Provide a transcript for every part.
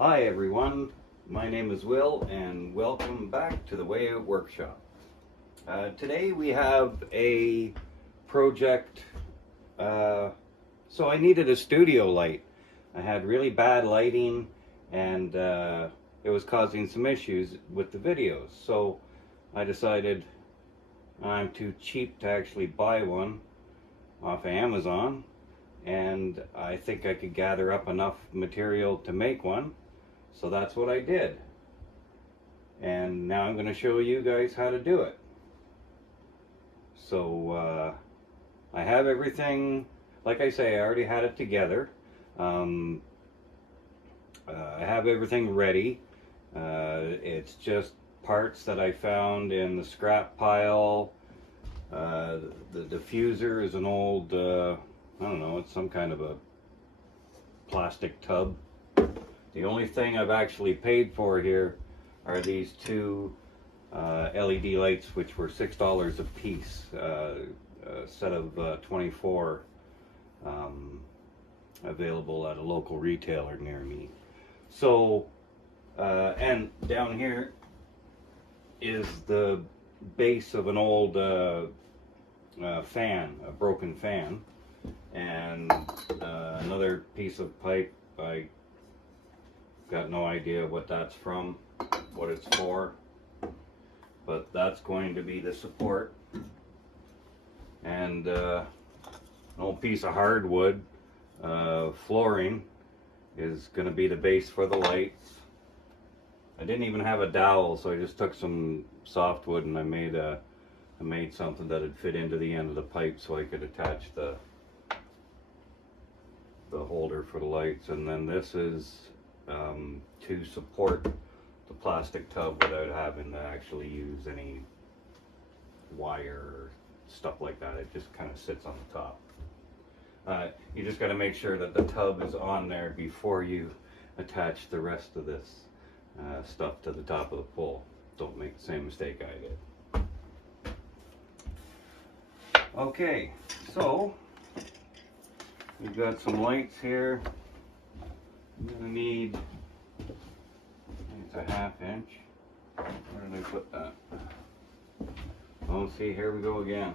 Hi everyone, my name is Will and welcome back to the Way Out Workshop. Today we have a project, so I needed a studio light. I had really bad lighting and it was causing some issues with the videos. So I decided I'm too cheap to actually buy one off of Amazon, and I think I could gather up enough material to make one. So that's what I did. And now I'm going to show you guys how to do it. So I have everything, like I say, I already had it together. I have everything ready. It's just parts that I found in the scrap pile. The diffuser is an old, I don't know, it's some kind of a plastic tub. The only thing I've actually paid for here are these two LED lights, which were $6 a piece, a set of 24 available at a local retailer near me. So, and down here is the base of an old fan, a broken fan, and another piece of pipe. I got no idea what that's from, what it's for, but that's going to be the support. And an old piece of hardwood flooring is going to be the base for the lights. I didn't even have a dowel, so I just took some softwood and I made something that would fit into the end of the pipe so I could attach the holder for the lights. And then this is to support the plastic tub without having to actually use any wire or stuff like that. It just kind of sits on the top. You just got to make sure that the tub is on there before you attach the rest of this stuff to the top of the pole. Don't make the same mistake I did. Okay, so we've got some lights here. I'm gonna need, it's a 1/2 inch. Where did I put that? Oh, see, here we go again.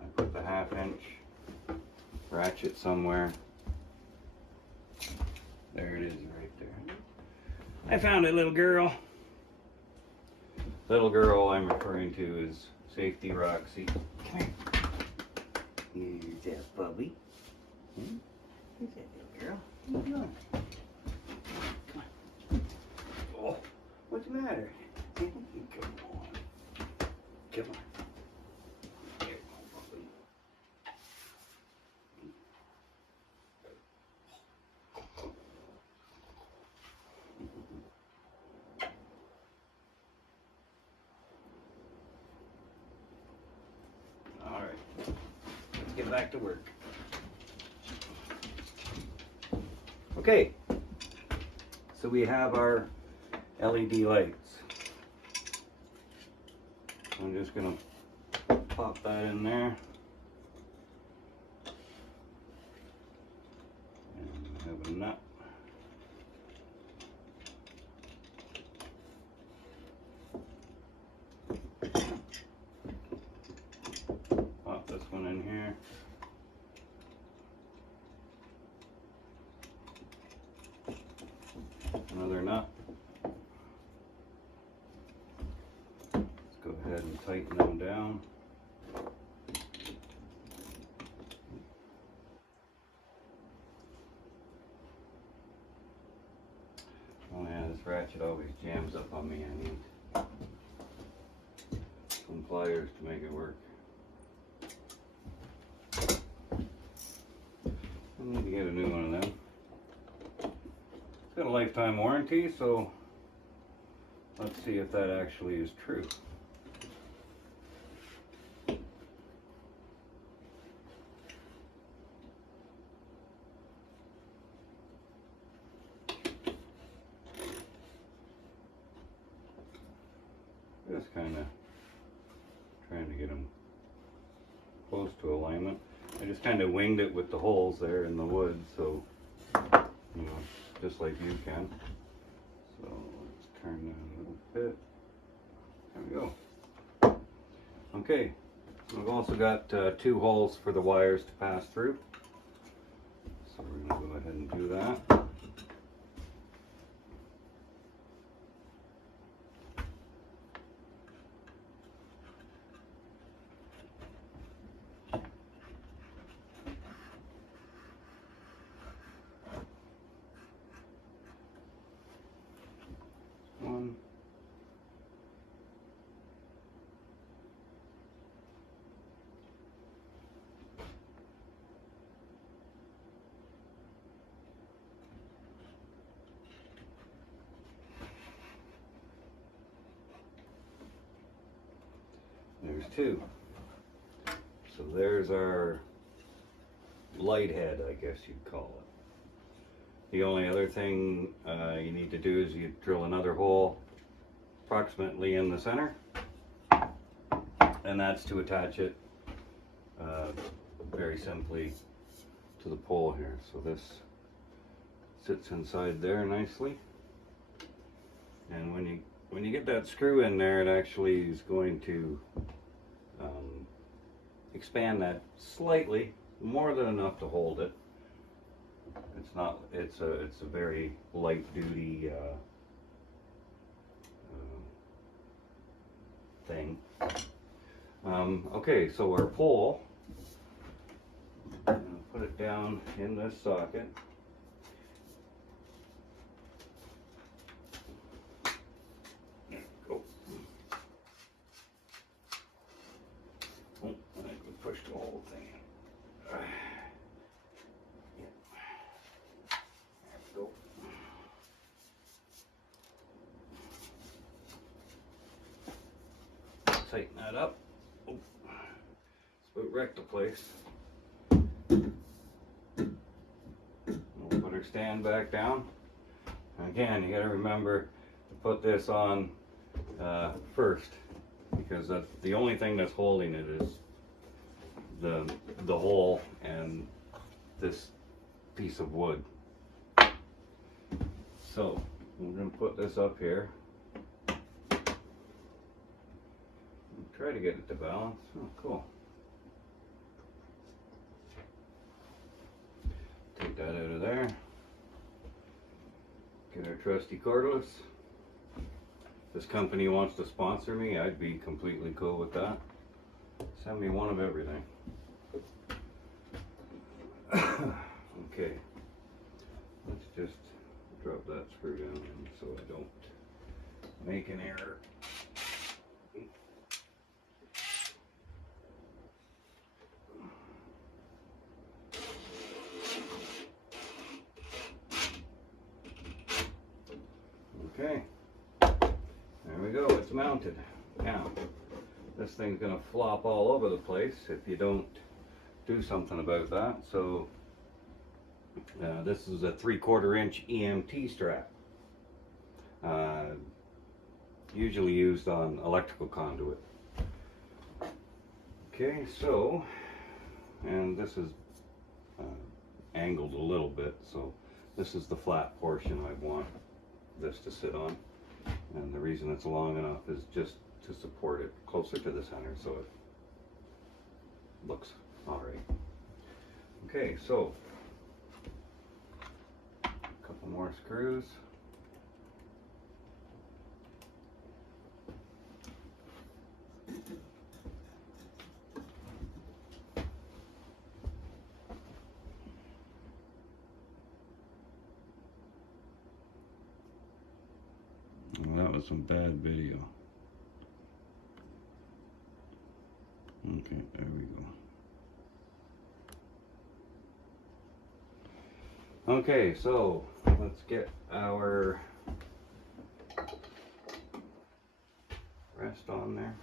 I put the 1/2 inch ratchet somewhere. There it is right there. I found it, little girl. Little girl I'm referring to is Safety Roxy. Come here. Here's that puppy. Who's that little girl? What are you doing? Come on. Oh, what's the matter? Come on. Come on. Here, puppy. All right. Let's get back to work. Okay, so we have our LED lights. I'm just gonna pop that in there. And have a nut. Pop this one in here. Another nut. Let's go ahead and tighten them down. Oh yeah, this ratchet always jams up on me. I need some pliers to make it work. I need to get a new one of them. It's got a lifetime warranty, so let's see if that actually is true. Just kind of trying to get them close to alignment. I just kind of winged it with the holes there in the wood, so you know, just like you can. So let's turn that a little bit. There we go. Okay, we've also got 2 holes for the wires to pass through. So we're going to go ahead and do that. One. There's 2. So there's our light head, I guess you'd call it. The only other thing you need to do is you drill another hole approximately in the center, and that's to attach it very simply to the pole here. So this sits inside there nicely, and when you get that screw in there, it actually is going to expand that slightly, more than enough to hold it. It's not. It's a very light duty thing. Okay, so our pole. I'm gonna put it down in this socket. There we go. Oh, I think we pushed the whole thing in. Tighten that up. Oh, it's about wrecked the place. We'll put our stand back down. Again, you got to remember to put this on first, because that's the only thing that's holding it is the hole and this piece of wood. So we're going to put this up here. Try to get it to balance. Oh, cool. Take that out of there. Get our trusty cordless. If this company wants to sponsor me, I'd be completely cool with that. Send me one of everything. Okay. Let's just drop that screw down so I don't make an error. Okay, there we go, it's mounted. Now, this thing's gonna flop all over the place if you don't do something about that. So, this is a 3/4 inch EMT strap. Usually used on electrical conduit. Okay, so, and this is angled a little bit, so this is the flat portion I want this to sit on, and the reason it's long enough is just to support it closer to the center so it looks all right. Okay, so a couple more screws. Well, that was some bad video. Okay, there we go. Okay, so let's get our rest on there.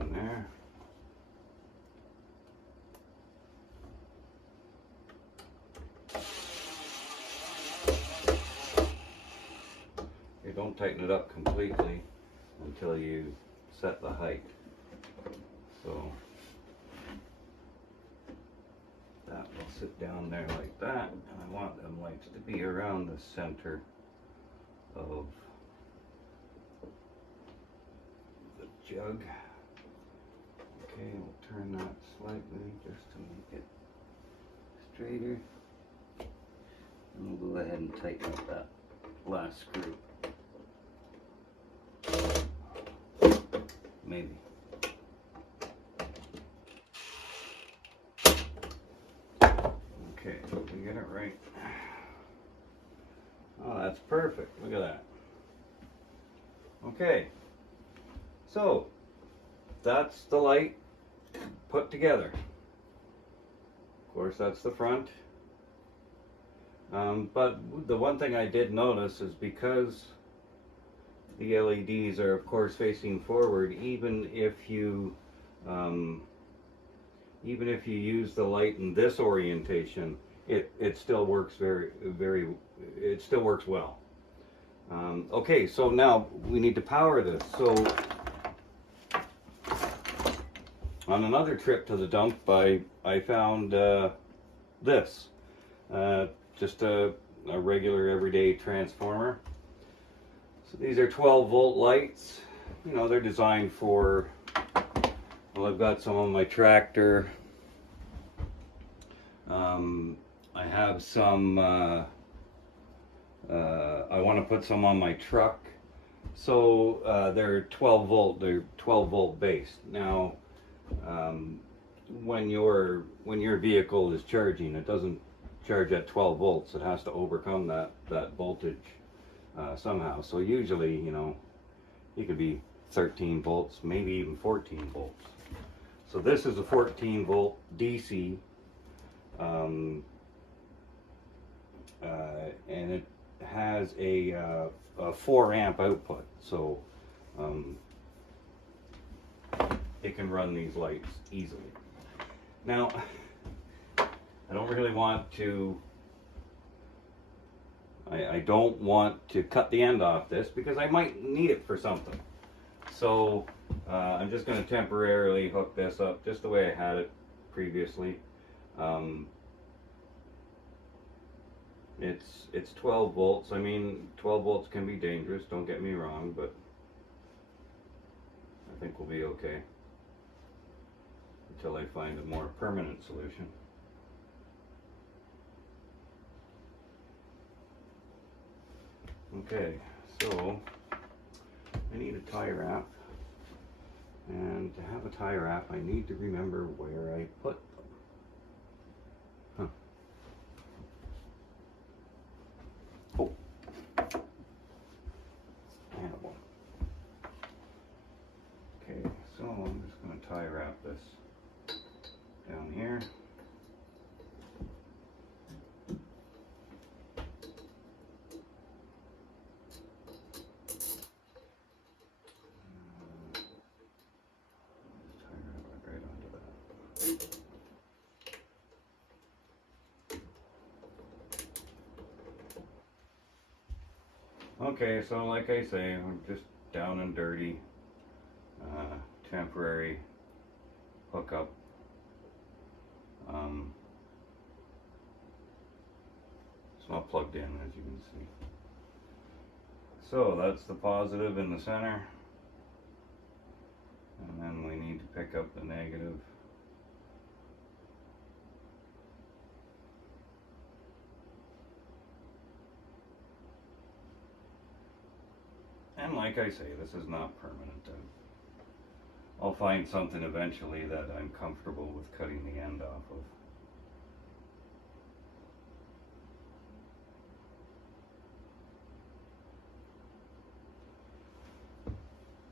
In there. You don't tighten it up completely until you set the height. So that will sit down there like that, and I want them lights to be around the center of the jug. Okay, we'll turn that slightly just to make it straighter. And we'll go ahead and tighten up that last screw. Maybe. Okay, we get it right. Oh, that's perfect. Look at that. Okay, so that's the light put together. Of course, that's the front. But the one thing I did notice is because the LEDs are, of course, facing forward, even if you use the light in this orientation, it still works it still works well. Okay, so now we need to power this. So on another trip to the dump, I found this, just a regular everyday transformer. So these are 12 volt lights. You know, they're designed for, well, I've got some on my tractor. I have some, I want to put some on my truck. So they're 12 volt based. Now, when your vehicle is charging, it doesn't charge at 12 volts. It has to overcome that voltage somehow. So usually, you know, it could be 13 volts, maybe even 14 volts. So this is a 14 volt DC, and it has a 4 amp output. So it can run these lights easily. Now, I don't really want to, I don't want to cut the end off this because I might need it for something. So I'm just going to temporarily hook this up just the way I had it previously. It's 12 volts. I mean, 12 volts can be dangerous, don't get me wrong, but I think we'll be okay until I find a more permanent solution. Okay, so I need a tie wrap, and to have a tie wrap I need to remember where I put them. Oh, I have one. Okay, so I'm just going to tie wrap this down here. Okay, so like I say, we're just down and dirty, temporary hookup. It's not plugged in, as you can see. So that's the positive in the center, and then we need to pick up the negative. And like I say, this is not permanent. I'll find something eventually that I'm comfortable with cutting the end off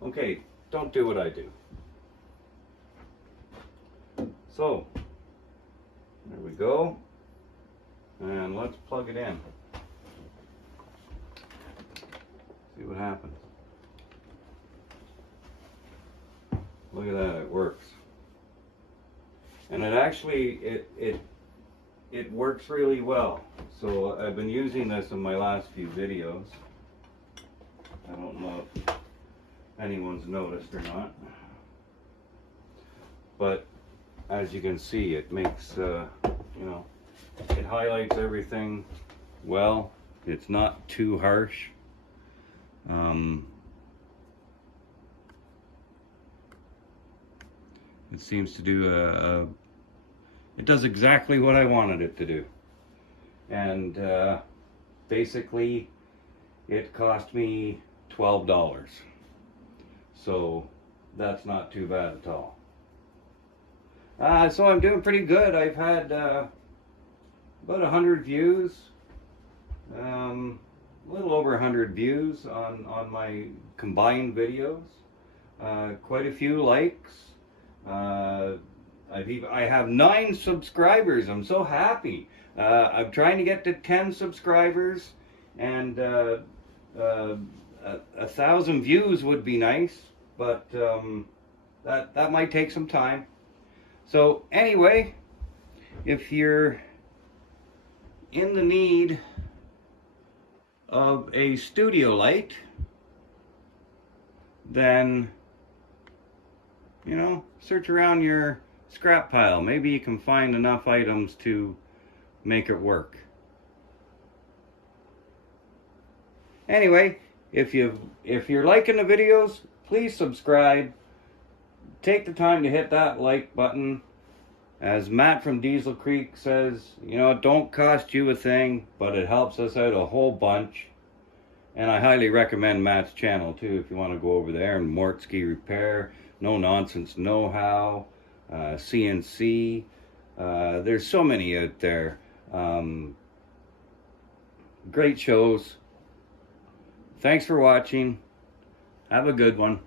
of. Okay, don't do what I do. So, there we go. And let's plug it in. See what happens. Look at that, it works. And it actually, it works really well. So I've been using this in my last few videos. I don't know if anyone's noticed or not. but as you can see, it makes, you know, it highlights everything well. It's not too harsh. It seems to do it does exactly what I wanted it to do. And basically it cost me $12. So that's not too bad at all. So I'm doing pretty good. I've had about 100 views, a little over 100 views on my combined videos. Quite a few likes. I have 9 subscribers. I'm so happy. I'm trying to get to 10 subscribers, and 1,000 views would be nice, but that might take some time. So anyway, if you're in the need of a studio light, then, you know, search around your scrap pile. Maybe you can find enough items to make it work. Anyway, if you're liking the videos, please subscribe. Take the time to hit that like button. As Matt from Diesel Creek says, you know, it don't cost you a thing, but it helps us out a whole bunch. And I highly recommend Matt's channel too, if you want to go over there. And Mortski Repair, No Nonsense Know-How, CNC. There's so many out there. Great shows. Thanks for watching. Have a good one.